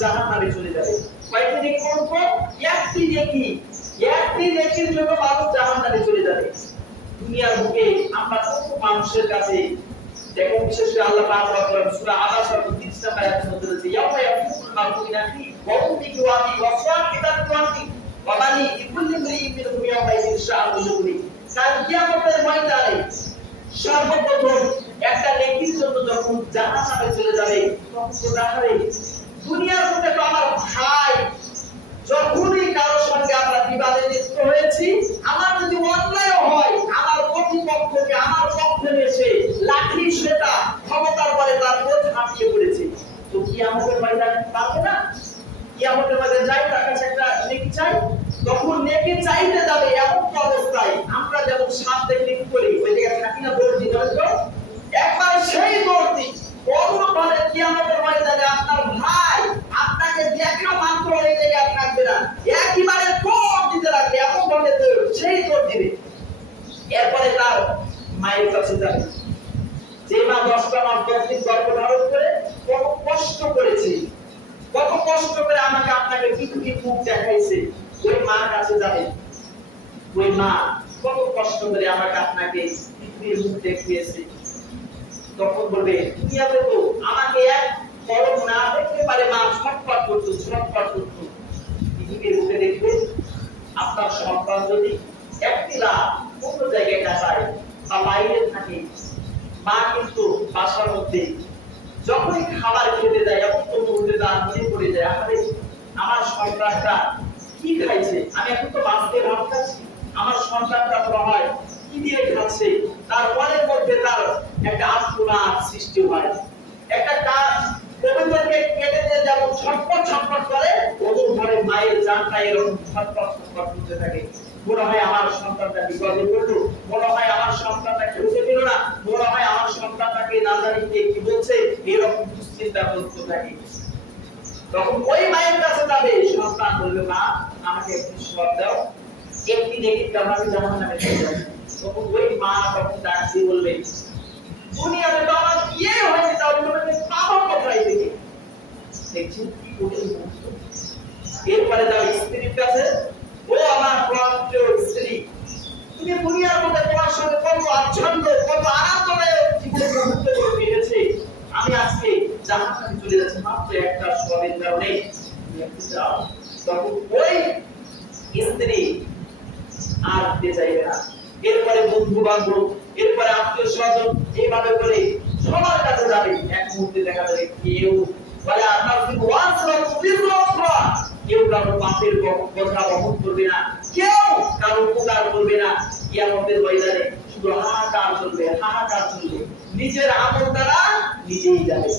জাহান্নামে চলে যাবে। কয়টি নেকি করব? একটি নেকির জন্য মানুষ জাহান্নামে চলে যাবে। দুনিয়ার বুকে আমরা কত মানুষের কাছে দেখো, বিশেষ করে আল্লাহ পাক রব্বুল সূরা আবাসা 30 নম্বর আয়াতের মধ্যে বলেছে, ইয়াউমা ইয়াকুমুল মারকুমিনা ফি ওয়া উম্মিহি ওয়া আবি ওয়া সাহিবাতি ওয়া আখি ওয়া বানি লিকুল্লি ইমরিইন মিনহুম ইয়াউমা ইযিন শাআনুন ইউগনি। কাল কিয়ামতের ময়দানে সর্বপ্রথম একটা নেকির জন্য যখন জাহান্নামে চলে যাবে, তখন তো তাহলে দুনিয়ার মধ্যে তো আমার ভাই, যখনই কারোর সঙ্গে আমরা বিবাদে লিপ্ত হয়েছি, আমার যদি অন্যায় হয়, আমার প্রতিপক্ষকে আমার পক্ষে এসে লাঠি সেটা ক্ষমতার বলে তার বোঝ হাঁপিয়ে পড়েছে, তো কি আমাদের ময়দানে পাবে না? কি আমাদের মধ্যে যাই তার কাছে একটা নেকি চাই, তখন নেকি চাইতে যাবে এমন অবস্থায় আমরা যেমন সাপ দেখলে কি করি, ওই জায়গায় থাকি না, দৌড় দিতে হবে, তো একবার সেই দৌড় দিই অনুরূপভাবে কি আমাদের ময়দানে আপনার ভাই আপনাকে দেখা মাত্র এই জায়গায় থাকবে না, একেবারে দৌড় দিতে লাগবে, এমন ভাবে সেই দৌড় দিবে। এরপরে তার মায়ের কাছে যাবে, যে মা 10টা মাস 10 দিন গর্ভধারণ করে কত কষ্ট করেছে, কত কষ্ট করে আমাকে আপনাকে পৃথিবীর মুখ দেখাইছে, ওই মার কাছে যাবে। ওই মা কত কষ্ট করে আমাকে আপনাকে পৃথিবীর মুখ দেখিয়েছে, তখন বলবে দুনিয়াতে তো আমাকে এক পলক না দেখতে পারে মা ছটফট করতো। পৃথিবীর মুখে দেখবে আপনার সন্তান যদি একটি রাত অন্য জায়গায় কাটায় বা বাইরে থাকে, মা কিন্তু বাসার মধ্যে যখনই খাবার খেতে যায় এমন তো মুহূর্তে তার মনে পড়ে যায়, আরে আমার সন্তানটা কি খাইছে, আমি এখন তো মাছকে ভাত খাচ্ছি, আমার সন্তানটা তো হয় কি দিয়ে খাচ্ছে, তার মনের মধ্যে তার একটা আত্মনাদ সৃষ্টি হয়। একটা কাজ কবুতরকে কেটে দিয়ে যেমন ছটফট করে, ওদের ঘরে মায়ের জানটা এরকম ছটফট করতে থাকে, মনে হয় আমার সন্তানটা বিপদে পড়লো, মনে হয় আমার সন্তানটা খেতে পেল না, মনে হয় আমার সন্তানটাকে না জানি কে কি বলছে, এরকম দুশ্চিন্তা করতে থাকে। তখন ওই মায়ের কাছে যাবে, সন্তান বলবে মা আমাকে একটু সব দাও, একটি দেখি আমাকে জাহান্নামে চলে যাবে। তখন ওই মা তখন ডাক দিয়ে বলবে দুনিয়াতে তো আমার বিয়ে হয়েছে, তাহলে তোমাকে পাবো কোথায় থেকে? দেখছেন কি কঠিন মুহূর্ত। এরপরে যাও স্ত্রীর কাছে, ও আমার প্রিয় স্ত্রী, তুমি দুনিয়ার মধ্যে তোমার সঙ্গে কত আচ্ছন্ন কত আনন্দদায়ক জীবন মুহূর্ত কেটেছে, আমি আজকে জাহান্নামে চলে যাচ্ছি মাত্র একটা সবের কারণে, তুমি একটু যাও। তখন ওই স্ত্রী আর দিতে চাইবে না। এরপরে বন্ধু বান্ধব, এরপরে আত্মীয় স্বজন, এইভাবে করে সবার কাছে যাবে। এক মুহূর্তে দেখা যাবে কেউ বলে আপনার কেউ কারো পাপের বোঝা বহন করবে না, কেউ কারো উপকার করবে না। কিয়ামতের ময়দানে শুধু হাহাকার চলবে, নিজের আমল দ্বারা নিজেই যাবে।